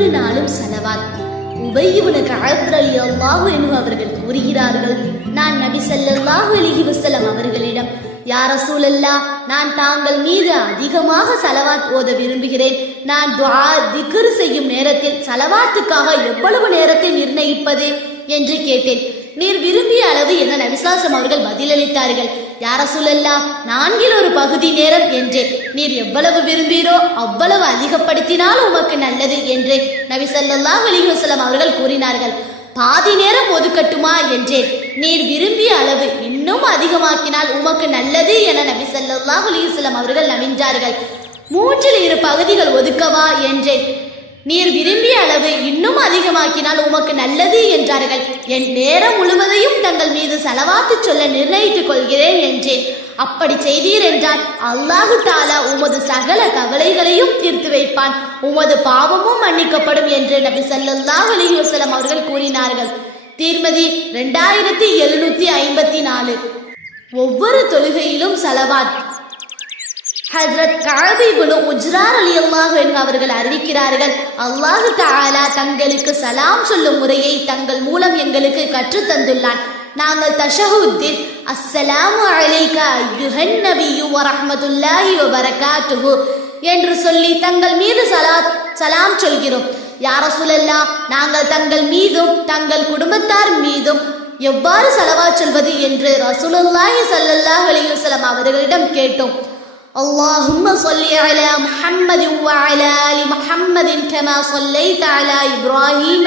ஒவ்வொரு நாளும் சலவாத் உபையுனுக்கு அழகுரலி அல்லாஹு என்று அவர்கள் கூறுகிறார்கள் நான் நபி ஸல்லல்லாஹு அலிஹி வசலம் அவர்களிடம் யா ரசூலல்லா நான் தாங்கள் மீது அதிகமாக சலவாத் ஓத விரும்புகிறேன். நான் துவா திக்ர் செய்யும் நேரத்தில் சலவாத்துக்காக எவ்வளவு நேரத்தை நிர்ணயிப்பது? என்று கேட்டேன். நீர் விரும்பிய அளவு என நபிசாசம் அவர்கள் பதிலளித்தார்கள். யார சொல்லல்லா நான்கில் ஒரு பகுதி நேரம் என்றேன். நீர் எவ்வளவு விரும்பீரோ அவ்வளவு அதிகப்படுத்தினால் உமக்கு நல்லது என்று நபி ஸல்லல்லாஹு அலைஹி அவர்கள் கூறினார்கள். பாதி நேரம் ஒதுக்கட்டுமா என்றேன். நீர் விரும்பிய அளவு இன்னும் அதிகமாக்கினால் உமக்கு நல்லது என நபி ஸல்லல்லாஹு அலிஹசலம் அவர்கள் நவின்றார்கள் மூன்றில் இரு பகுதிகள் ஒதுக்கவா என்றேன். நீர் விரும்பிய அளவு இன்னும் அதிகமாக்கினால் உமக்கு நல்லது என்றார்கள். என் நேரம் முழுவதையும் தங்கள் மீது செலவாத்து சொல்ல நிர்ணயித்துக் கொள்கிறேன் என்றேன். அப்படி செய்தீர் என்றால் அல்லாஹு தாலா உமது சகல கவலைகளையும் தீர்த்து வைப்பான். உமது பாவமும் மன்னிக்கப்படும் என்று நபி ஸல்லல்லாஹு அலைஹி வஸல்லம் அவர்கள் கூறினார்கள். தீர்மதி ரெண்டாயிரத்தி எழுநூத்தி ஐம்பத்தி நாலு. ஒவ்வொரு தொழுகையிலும் சலவாத் ஹஜ்ரத் கஅபி இப்னு உஜ்ரார் என்று அவர்கள் அறிவிக்கிறார்கள் அல்லாஹு தாலா தங்களுக்கு சலாம் சொல்லும் முறையை தங்கள் மூலம் எங்களுக்கு கற்றுத்தந்துள்ளான். நாங்கள் தஷஹுத்தில் அஸ்ஸலாமு அலைகா யுஹன் நபியு வ ரஹ்மத்துல்லாஹி என்று சொல்லி தங்கள் மீது சலாத் சலாம் சொல்கிறோம். யார சொல்லல்லா நாங்கள் தங்கள் மீதும் தங்கள் குடும்பத்தார் மீதும் எவ்வாறு செலவா சொல்வது? என்று ரசூலுல்லாஹி ஸல்லல்லாஹு அலைஹி வஸல்லம் அவர்களிடம் கேட்டோம். اللهم صل على محمد وعلى آل محمد كما صليت على إبراهيم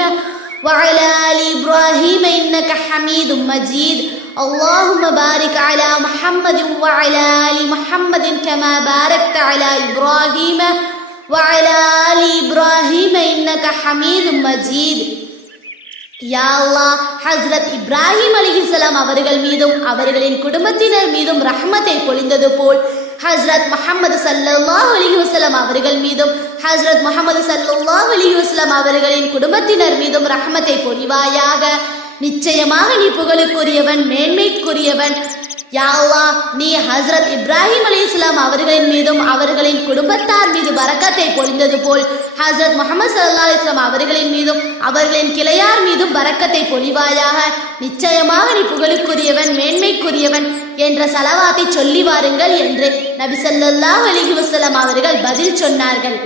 وعلى آل إبراهيم إنك حميد مجيد اللهم بارك على محمد وعلى آل محمد كما باركت على إبراهيم وعلى آل إبراهيم إنك حميد مجيد யா அல்லாஹ் ஹஸ்ரத் இப்ராஹிம் அலிஹிசலாம் அவர்கள் மீதும் அவர்களின் குடும்பத்தினர் மீதும் ரஹ்மத்தை பொழிந்தது போல் ஹஸ்ரத் முகமது சல்லாஹ் அலைஹி வஸல்லம் அவர்கள் மீதும் ஹஸ்ரத் முகமது சல்லாஹ் அலைஹி வஸல்லம் அவர்களின் குடும்பத்தினர் மீதும் ரஹமத்தை பொழிவாயாக. நிச்சயமாக நீ புகழுக்குரியவன் மேன்மைக்குரியவன். யாவா நீ ஹஸ்ரத் இப்ராஹிம் அலைஹிஸ்ஸலாம் அவர்களின் மீதும் அவர்களின் குடும்பத்தார் மீது பரக்கத்தை பொழிந்தது போல் ஹஸ்ரத் முகமது சல்லா இஸ்லாம் அவர்களின் மீதும் அவர்களின் கிளையார் மீதும் பரக்கத்தை பொழிவாயாக. நிச்சயமாக நீ புகழுக்குரியவன் மேன்மைக்குரியவன். என்ற சலவாத்தை சொல்லி வாருங்கள் என்று நபி ஸல்லல்லாஹு அலைஹி வஸல்லம் அவர்கள் பதில் சொன்னார்கள்.